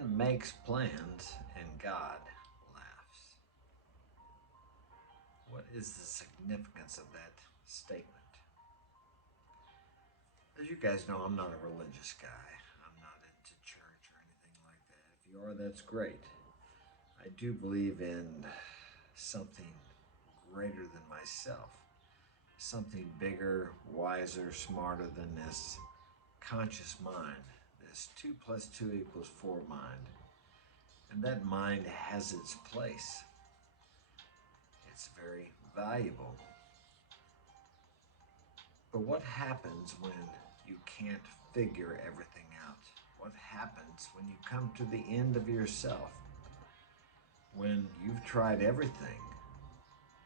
Man makes plans and God laughs. What is the significance of that statement? As you guys know, I'm not a religious guy. I'm not into church or anything like that. If you are, that's great. I do believe in something greater than myself, something bigger, wiser, smarter than this conscious mind, this 2 plus 2 equals 4 mind. And that mind has its place. It's very valuable. But what happens when you can't figure everything out? What happens when you come to the end of yourself? When you've tried everything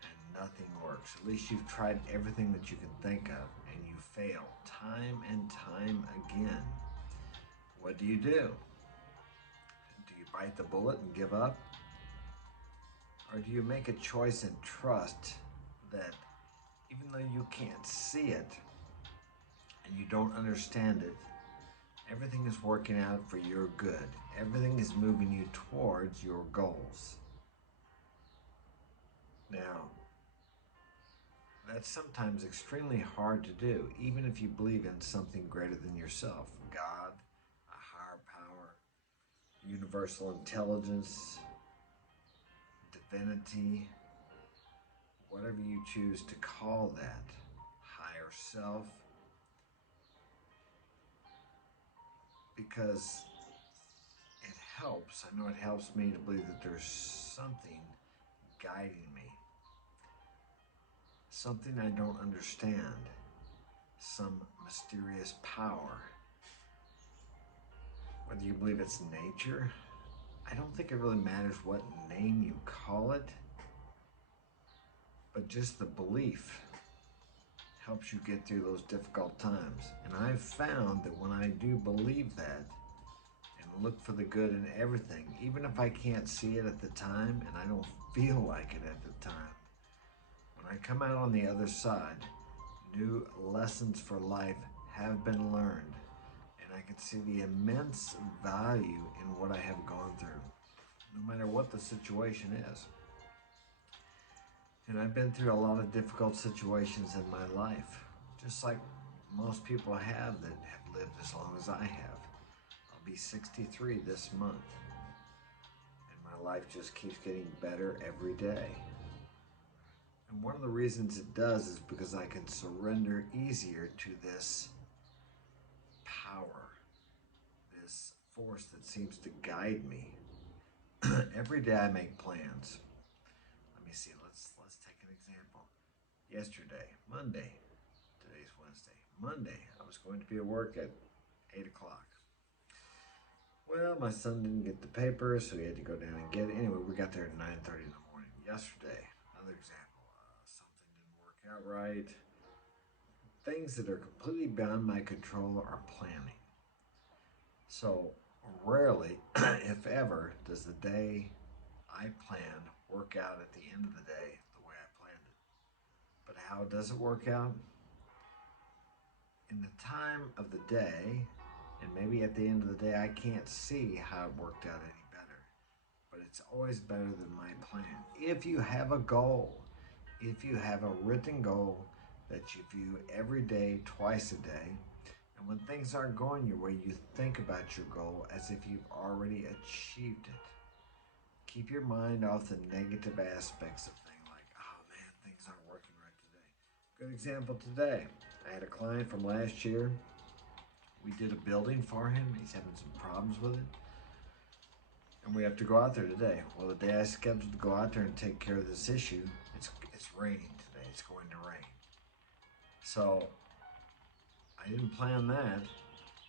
and nothing works. At least you've tried everything that you can think of and you fail time and time again. What do? Do you bite the bullet and give up? Or do you make a choice and trust that even though you can't see it and you don't understand it, everything is working out for your good. Everything is moving you towards your goals. Now, that's sometimes extremely hard to do, even if you believe in something greater than yourself. God, a higher power, universal intelligence, divinity, whatever you choose to call that, higher self, because it helps. I know it helps me to believe that there's something guiding me, something I don't understand, some mysterious power. Whether you believe it's nature, I don't think it really matters what name you call it, but just the belief helps you get through those difficult times. And I've found that when I do believe that and look for the good in everything, even if I can't see it at the time and I don't feel like it at the time, when I come out on the other side, new lessons for life have been learned, and I can see the immense value in what I have gone through, no matter what the situation is. And I've been through a lot of difficult situations in my life, just like most people have that have lived as long as I have. I'll be 63 this month, and my life just keeps getting better every day. And one of the reasons it does is because I can surrender easier to this power, this force that seems to guide me. Every day I make plans. Let me see, let's take an example. Yesterday, Monday, today's Wednesday. Monday, I was going to be at work at 8 o'clock. Well, my son didn't get the paper, so he had to go down and get it. Anyway, we got there at 9:30 in the morning. Yesterday, another example. Something didn't work out right. Things that are completely beyond my control are planning. So rarely, if ever, does the day I plan work out at the end of the day the way I planned it. But how does it work out? In the time of the day, and maybe at the end of the day, I can't see how it worked out any better. But it's always better than my plan. If you have a goal, if you have a written goal that you view every day, twice a day, and when things aren't going your way, you think about your goal as if you've already achieved it. Keep your mind off the negative aspects of things like, oh man, things aren't working right today. Good example today. I had a client from last year. We did a building for him. He's having some problems with it. And we have to go out there today. Well, the day I scheduled to go out there and take care of this issue, it's raining today. It's going to rain. So I didn't plan that.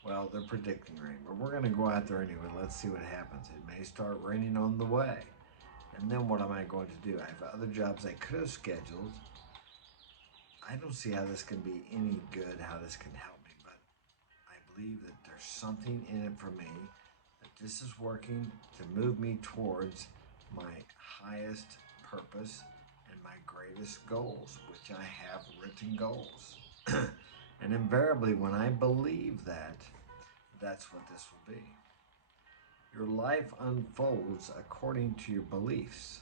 Well, they're predicting rain, but we're going to go out there anyway. Let's see what happens. It may start raining on the way. And then what am I going to do? I have other jobs I could have scheduled. I don't see how this can be any good, how this can help me, but I believe that there's something in it for me, that this is working to move me towards my highest purpose and my greatest goals, which I have written goals. And invariably, when I believe that, that's what this will be. Your life unfolds according to your beliefs,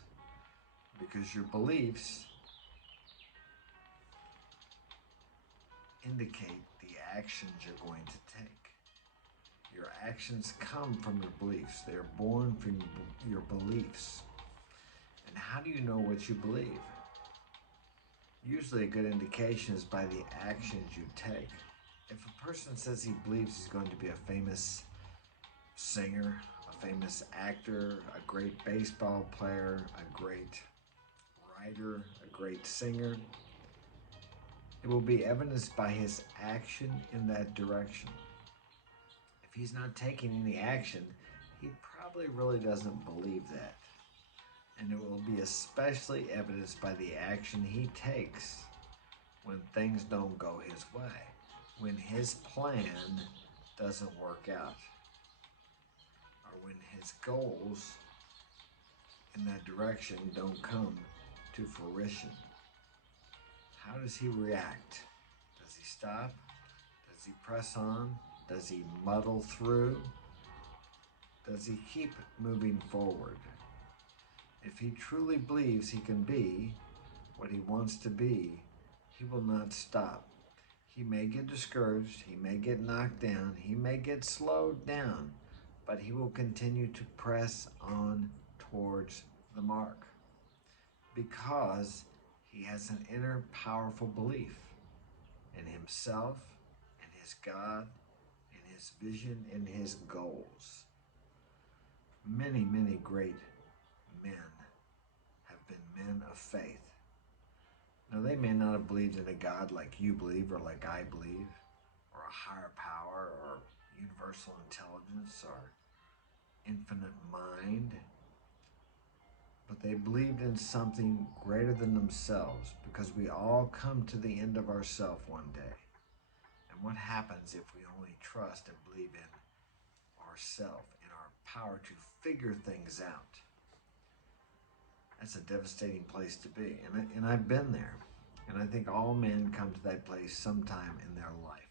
because your beliefs indicate the actions you're going to take. Your actions come from your beliefs. They are born from your beliefs. And how do you know what you believe? Usually a good indication is by the actions you take. If a person says he believes he's going to be a famous singer, a famous actor, a great baseball player, a great writer, a great singer, it will be evidenced by his action in that direction. If he's not taking any action, he probably really doesn't believe that. And it will be especially evidenced by the action he takes when things don't go his way, when his plan doesn't work out, or when his goals in that direction don't come to fruition. How does he react? Does he stop? Does he press on? Does he muddle through? Does he keep moving forward? If he truly believes he can be what he wants to be, he will not stop. He may get discouraged, he may get knocked down, he may get slowed down, but he will continue to press on towards the mark because he has an inner powerful belief in himself, in his God, in his vision, in his goals. Many, many great men have been men of faith. Now, they may not have believed in a God like you believe or like I believe, or a higher power, or universal intelligence, or infinite mind, but they believed in something greater than themselves, because we all come to the end of ourself one day. And what happens if we only trust and believe in ourself, in our power to figure things out? That's a devastating place to be. And I've been there. And I think all men come to that place sometime in their life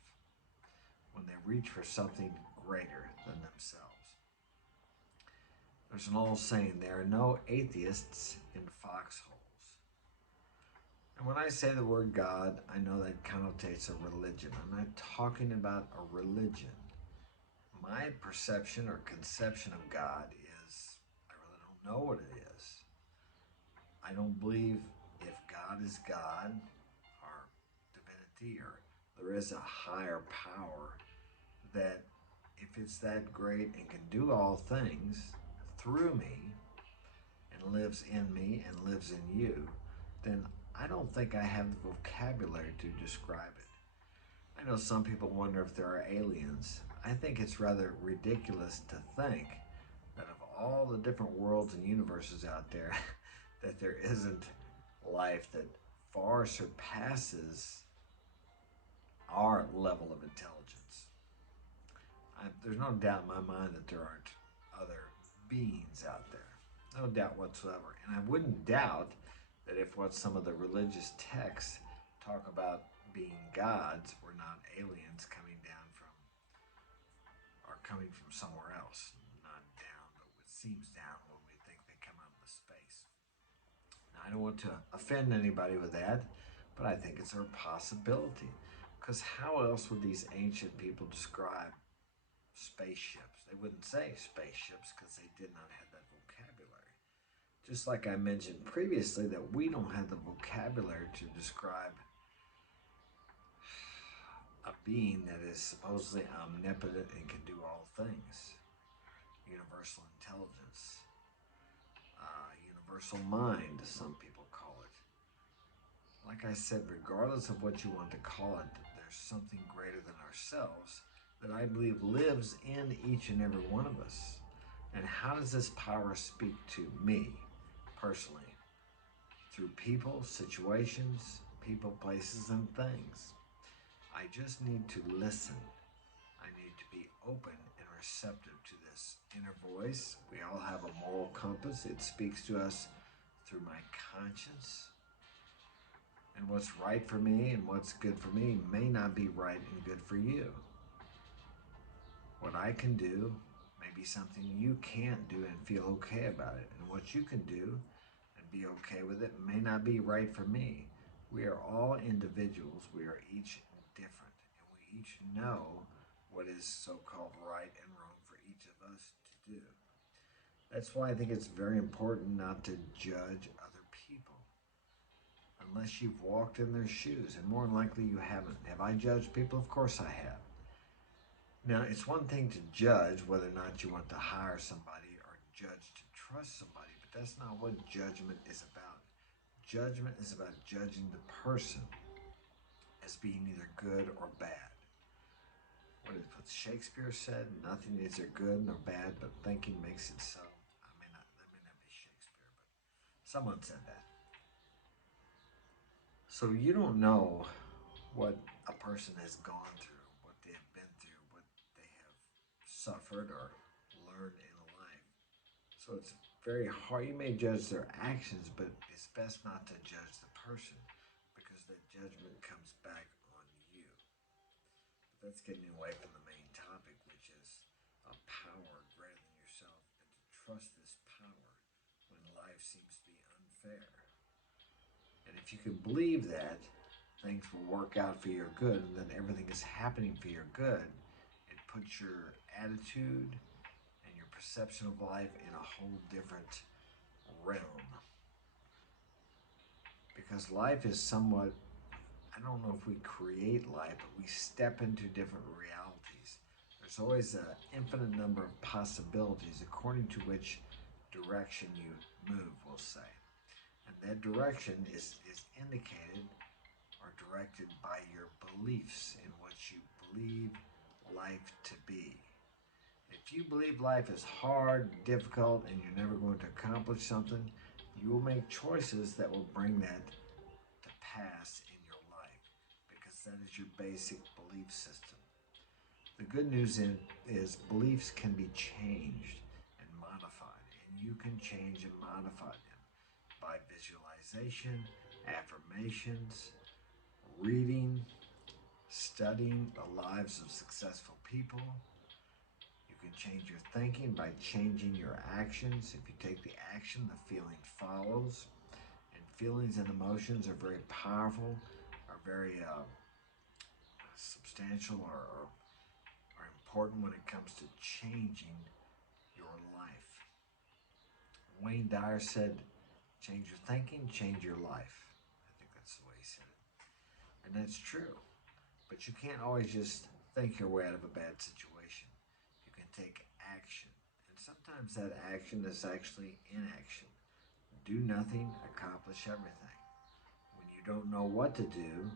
when they reach for something greater than themselves. There's an old saying, there are no atheists in foxholes. And when I say the word God, I know that connotates a religion. I'm not talking about a religion. My perception or conception of God is, I really don't know what it is. I don't believe if God is God or divinity or there is a higher power, that if it's that great and can do all things through me and lives in me and lives in you, then I don't think I have the vocabulary to describe it. I know some people wonder if there are aliens. I think it's rather ridiculous to think that of all the different worlds and universes out there, that there isn't life that far surpasses our level of intelligence. There's no doubt in my mind that there aren't other beings out there. No doubt whatsoever. And I wouldn't doubt that if what some of the religious texts talk about being gods were not aliens coming down from, or coming from somewhere else. Not down, but it seems down when we think they come out of the space. Now, I don't want to offend anybody with that, but I think it's a possibility. Because how else would these ancient people describe spaceships? They wouldn't say spaceships because they did not have that vocabulary. Just like I mentioned previously that we don't have the vocabulary to describe a being that is supposedly omnipotent and can do all things. Universal intelligence, universal mind, some people call it. Like I said, regardless of what you want to call it, there's something greater than ourselves that I believe lives in each and every one of us. And how does this power speak to me personally? Through people, situations, people, places, and things. I just need to listen. I need to be open and receptive to this inner voice. We all have a moral compass. It speaks to us through my conscience. And what's right for me and what's good for me may not be right and good for you. What I can do may may be something you can't do and feel okay about it. And what you can do and be okay with it may not be right for me. We are all individuals. We are each different. And we each know what is so called right and wrong for each of us to do. That's why I think it's very important not to judge other people unless you've walked in their shoes. And more than likely you haven't. Have I judged people? Of course I have. Now, it's one thing to judge whether or not you want to hire somebody or judge to trust somebody, but that's not what judgment is about. Judgment is about judging the person as being either good or bad. What is what Shakespeare said? Nothing is either good nor bad, but thinking makes it so. That may not be Shakespeare, but someone said that. So you don't know what a person has gone through, what they have been through, what they have suffered or learned in life. So it's very hard. You may judge their actions, but it's best not to judge the person because that judgment comes back on you. But that's getting away from the main topic, which is a power greater than yourself, and to trust this power when life seems to be unfair. And if you can believe that things will work out for your good and that everything is happening for your good, it puts your attitude and your perception of life in a whole different realm. Because life is somewhat, I don't know if we create life, but we step into different realities. There's always an infinite number of possibilities according to which direction you move, we'll say. And that direction is indicated or directed by your beliefs in what you believe life to be. If you believe life is hard, difficult, and you're never going to accomplish something, you will make choices that will bring that to pass in your life because that is your basic belief system. The good news is beliefs can be changed and modified, and you can change and modify them by visualization, affirmations, reading, studying the lives of successful people. You can change your thinking by changing your actions. If you take the action, the feeling follows. And feelings and emotions are very powerful, are very substantial, or are important when it comes to changing your life. Wayne Dyer said, change your thinking, change your life. I think that's the way he said it. And that's true. But you can't always just think your way out of a bad situation. You can take action. And sometimes that action is actually inaction. Do nothing, accomplish everything. When you don't know what to do,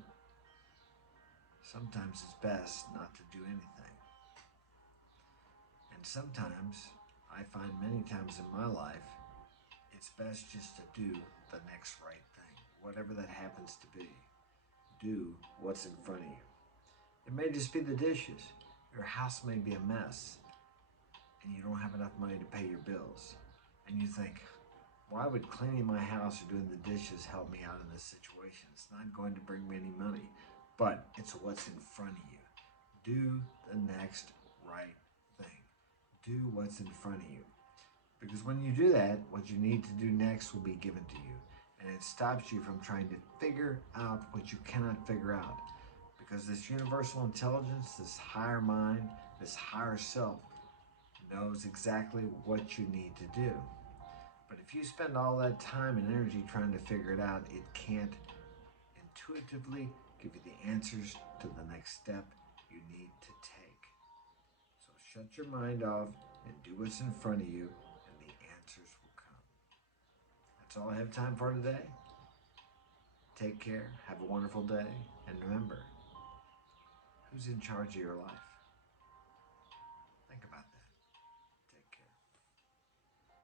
sometimes it's best not to do anything. And sometimes, I find many times in my life, it's best just to do the next right thing, whatever that happens to be. Do what's in front of you. It may just be the dishes. Your house may be a mess, and you don't have enough money to pay your bills. And you think, why would cleaning my house or doing the dishes help me out in this situation? It's not going to bring me any money, but it's what's in front of you. Do the next right thing. Do what's in front of you. Because when you do that, what you need to do next will be given to you. And it stops you from trying to figure out what you cannot figure out. Because this universal intelligence, this higher mind, this higher self knows exactly what you need to do. But if you spend all that time and energy trying to figure it out, it can't intuitively give you the answers to the next step you need to take. So shut your mind off and do what's in front of you, and the answers will come. That's all I have time for today. Take care, have a wonderful day, and remember, who's in charge of your life?